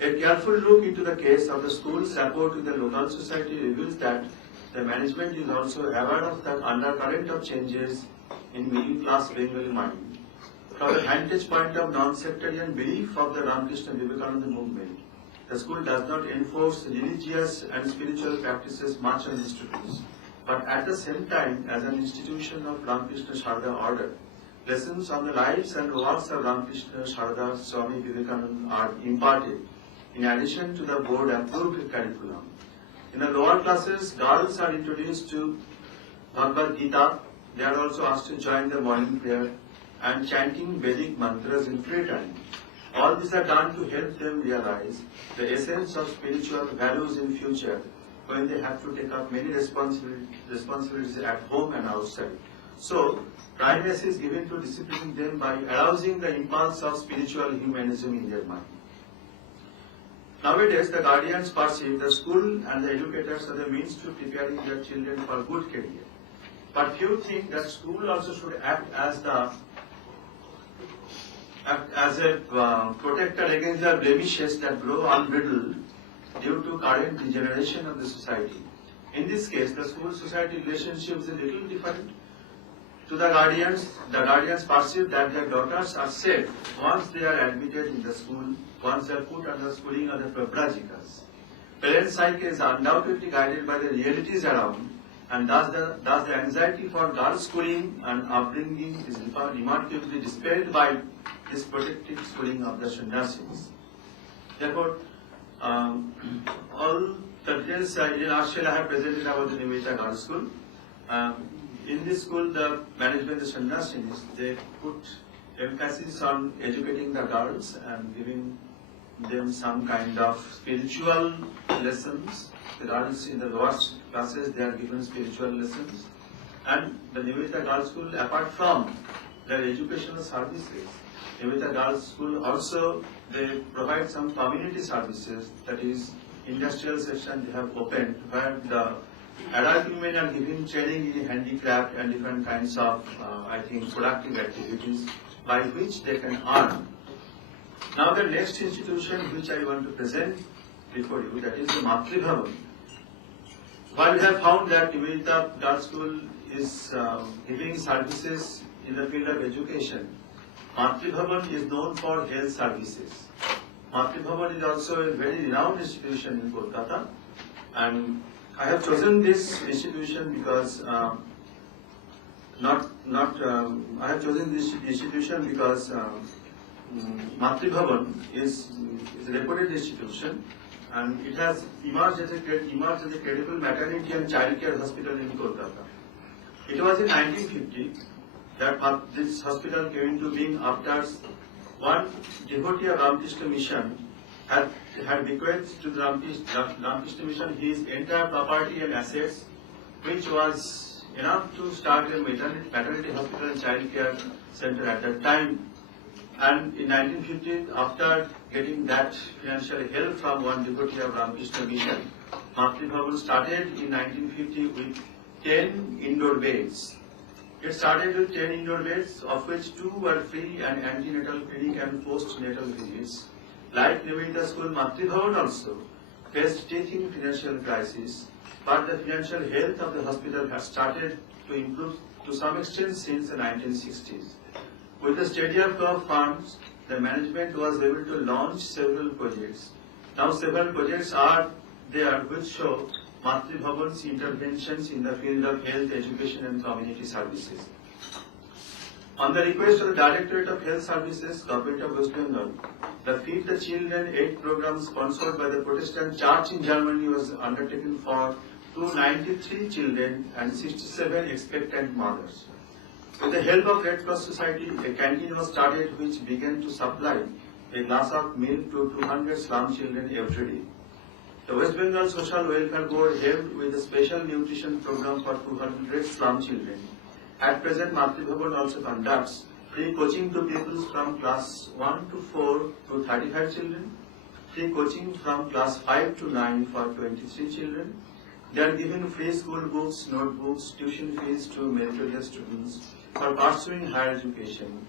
A careful look into the case of the school support to the local society reveals that the management is also aware of the undercurrent of changes in middle-class Bengali mind. From the vantage point of non-sectarian belief of the Ramakrishna Vivekananda movement, the school does not enforce religious and spiritual practices much on the students, but at the same time, as an institution of Ramakrishna Sharda order, lessons on the lives and works of Ramakrishna Sharda Swami Vivekananda are imparted in addition to the board-approved curriculum. In the lower classes, girls are introduced to Bhagavad Gita. They are also asked to join the morning prayer and chanting Vedic mantras in free time. All these are done to help them realize the essence of spiritual values in future when they have to take up many responsibilities at home and outside. So, primacy is given to disciplining them by arousing the impulse of spiritual humanism in their mind. Nowadays, the guardians perceive the school and the educators are the means to preparing their children for good career. But few think that school also should act as a protector against the blemishes that grow unbridled due to current degeneration of the society. In this case, the school-society relationship is a little different. To the guardians perceive that their daughters are safe once they are admitted in the school, once they are put under schooling of the Prabrajikas. Parents' psyche is undoubtedly guided by the realities around, and thus the anxiety for girls' schooling and upbringing is remarkably dispelled by this protective schooling of the sannyasis. Therefore, all the details in Australia I have presented about the Nivedita Girls' School. In this school, the management, the sannyasis, they put emphasis on educating the girls and giving them some kind of spiritual lessons. The girls in the lower classes, they are given spiritual lessons. And the Nivedita Girls' School, apart from their educational services, Nivedita Girls' School also, they provide some community services, that is, industrial section they have opened, where the adult women are given training in handicraft and different kinds of, productive activities by which they can earn. Now the next institution which I want to present before you, that is the Matri Bhavan. While we have found that Nivedita Girls' School is giving services in the field of education, Matri Bhavan is known for health services. Matri Bhavan is also a very renowned institution in Kolkata, and I have chosen this institution because Matri Bhavan is a reputed institution, and it has emerged as a credible maternity and child care hospital in Kolkata. It was in 1950 that this hospital came into being after one devotee of Ramakrishna Mission had bequeathed to the Ramakrishna Mission his entire property and assets, which was enough to start a maternity hospital and child care center at that time. And in 1950, after getting that financial help from one devotee of Ramakrishna Mission, Matri Bhavan started in 1950 with 10 indoor beds. It started with 10 indoor beds, of which 2 were free and antenatal clinic and postnatal visits. Like Nivedita School, Matri Bhavan also faced teething financial crisis, but the financial health of the hospital has started to improve to some extent since the 1960s. With the steady flow of funds, the management was able to launch several projects. Now several projects are there which show Matri Bhavan's interventions in the field of health, education and community services. On the request of the Directorate of Health Services, Government of West Bengal, the Feed the Children aid program sponsored by the Protestant Church in Germany was undertaken for 293 children and 67 expectant mothers. With the help of Red Cross Society, a canteen was started which began to supply a glass of milk to 200 slum children every day. The West Bengal Social Welfare Board helped with a special nutrition program for 200 slum children. At present, Matri Bhavan also conducts free coaching to pupils from class 1 to 4 to 35 children, free coaching from class 5 to 9 for 23 children. They are given free school books, notebooks, tuition fees to meritorious students for pursuing higher education.